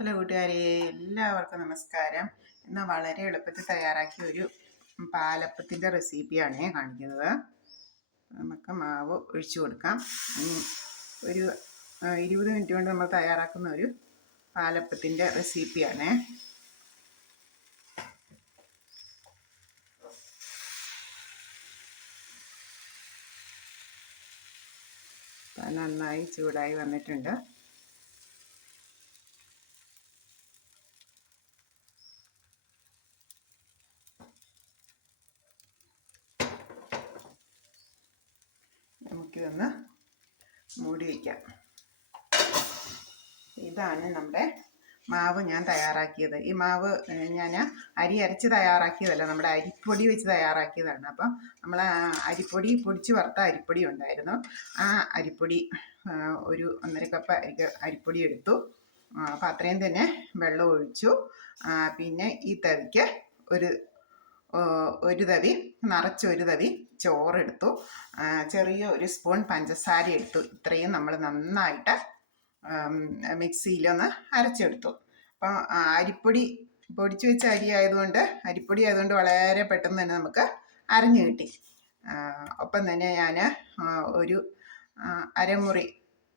Hello കൂട്ടുകാരെ എല്ലാവർക്കും നമസ്കാരം. ഇന്ന് വളരെ എളുപ്പത്തിൽ തയ്യാറാക്കിയ ഒരു പാലപ്പത്തിന്റെ റെസിപ്പിയാണ് കാണിക്കുന്നത്. നമുക്ക് മാവ് ഒഴിച്ചു കൊടുക്കാം. ഒരു ഇരുപത് മിനിറ്റ് കൊണ്ട് നമ്മൾ തയ്യാറാക്കുന്ന ഒരു പാലപ്പത്തിന്റെ റെസിപ്പിയാണ്. നന്നായി ചൂടായി വന്നിട്ടുണ്ട്. നമുക്കിതൊന്ന് മൂടി വയ്ക്കാം ഇതാണ് നമ്മുടെ മാവ് ഞാൻ തയ്യാറാക്കിയത്. ഈ മാവ് ഞാൻ അരി അരച്ച് തയ്യാറാക്കിയതല്ല നമ്മുടെ അരിപ്പൊടി വെച്ച് തയ്യാറാക്കിയതാണ്. അപ്പം നമ്മൾ അരിപ്പൊടി പൊടിച്ച് വറുത്ത അരിപ്പൊടി ഉണ്ടായിരുന്നു. ആ അരിപ്പൊടി ഒരു ഒന്നര കപ്പ് അരി അരിപ്പൊടി എടുത്തു. അപ്പം അത്രയും തന്നെ വെള്ളം ഒഴിച്ചു. പിന്നെ ഈ തവിക്ക് ഒരു ഒരു തവി നിറച്ച് ഒരു തവി ചോറെടുത്തു. ചെറിയ ഒരു സ്പൂൺ പഞ്ചസാര എടുത്തു. ഇത്രയും നമ്മൾ നന്നായിട്ട് മിക്സിയിലൊന്ന് അരച്ചെടുത്തു. അപ്പം അരിപ്പൊടി പൊടിച്ചു വെച്ച അരി ആയതുകൊണ്ട് അരിപ്പൊടി ആയതുകൊണ്ട് വളരെ പെട്ടെന്ന് തന്നെ നമുക്ക് അരഞ്ഞു കിട്ടി. ഒപ്പം തന്നെ ഞാൻ ഒരു അരമുറി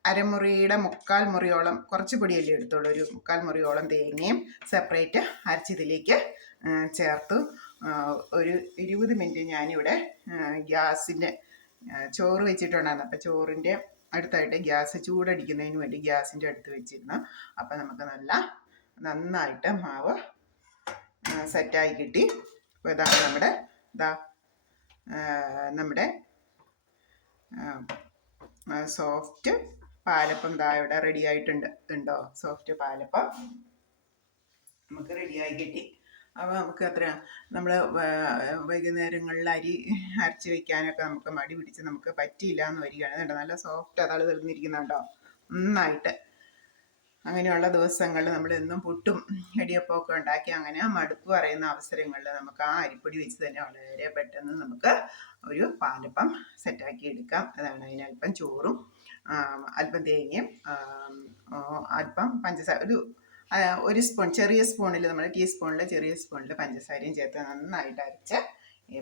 അരമുറിയുടെ മുക്കാൽ മുറിയോളം കുറച്ച് പൊടിയല്ലേ എടുത്തോളൂ ഒരു മുക്കാൽ മുറിയോളം തേങ്ങയും സെപ്പറേറ്റ് അരച്ചിതിലേക്ക് ചേർത്തു. ഒരു ഇരുപത് മിനിറ്റ് ഞാനിവിടെ ഗ്യാസിന്റെ ചോറ് വെച്ചിട്ടുണ്ടായിരുന്നു. അപ്പോൾ ചോറിന്റെ അടുത്തായിട്ട് ഗ്യാസ് ചൂടടിക്കുന്നതിന് വേണ്ടി ഗ്യാസിന്റെ അടുത്ത് വെച്ചിരുന്നു. അപ്പോൾ നമുക്ക് നല്ല നന്നായിട്ട് മാവ് സെറ്റായി കിട്ടി. അപ്പോൾ ഇതാണ് നമ്മുടെ ഇതാ നമ്മുടെ സോഫ്റ്റ് പാലപ്പം ദാ ഇവിടെ റെഡി ആയിട്ടുണ്ട്. ഉണ്ടോ? സോഫ്റ്റ് പാലപ്പം. നമുക്ക് റെഡിയായി കിട്ടി. അപ്പോൾ നമുക്ക് അത്ര നമ്മൾ വൈകുന്നേരങ്ങളിൽ അരി അരച്ച് വെക്കാനൊക്കെ നമുക്ക് മടി പിടിച്ച് നമുക്ക് പറ്റിയില്ല എന്ന് വരികയാണ്. കേട്ടോ നല്ല സോഫ്റ്റ് അതാൾ തെളിഞ്ഞിരിക്കുന്നുണ്ടോ നന്നായിട്ട്. അങ്ങനെയുള്ള ദിവസങ്ങളിൽ നമ്മൾ എന്നും പുട്ടും ഇടിയപ്പമൊക്കെ ഉണ്ടാക്കി അങ്ങനെ മടുപ്പ് പറയുന്ന അവസരങ്ങളിൽ നമുക്ക് ആ അരിപ്പൊടി വെച്ച് തന്നെ വളരെ പെട്ടെന്ന് നമുക്ക് ഒരു പാലപ്പം സെറ്റാക്കി എടുക്കാം. അതാണ് അതിന് അല്പം ചോറും അല്പം തേങ്ങയും അല്പം പഞ്ചസാര ഒരു ഒരു സ്പൂൺ ചെറിയ സ്പൂണിൽ നമ്മൾ ടീസ്പൂണിൽ ചെറിയ സ്പൂണിൽ പഞ്ചസാരയും ചേർത്ത് നന്നായിട്ട് അരച്ച്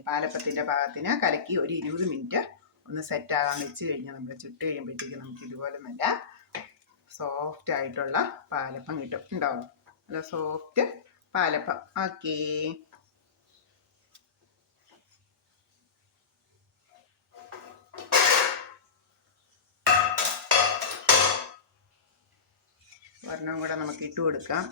പാലപ്പത്തിന്റെ ഭാഗത്തിന് കലക്കി ഒരു ഇരുപത് മിനിറ്റ് ഒന്ന് സെറ്റാകാൻ വെച്ച് കഴിഞ്ഞാൽ നമ്മൾ ചുട്ട് കഴിയുമ്പോഴത്തേക്ക് നമുക്ക് ഇതുപോലെ നല്ല സോഫ്റ്റ് ആയിട്ടുള്ള പാലപ്പം കിട്ടും. ഉണ്ടാവും. നല്ല സോഫ്റ്റ് പാലപ്പം. ഓക്കേ ഒരെണ്ണം കൂടെ നമുക്ക് ഇട്ട് കൊടുക്കാം.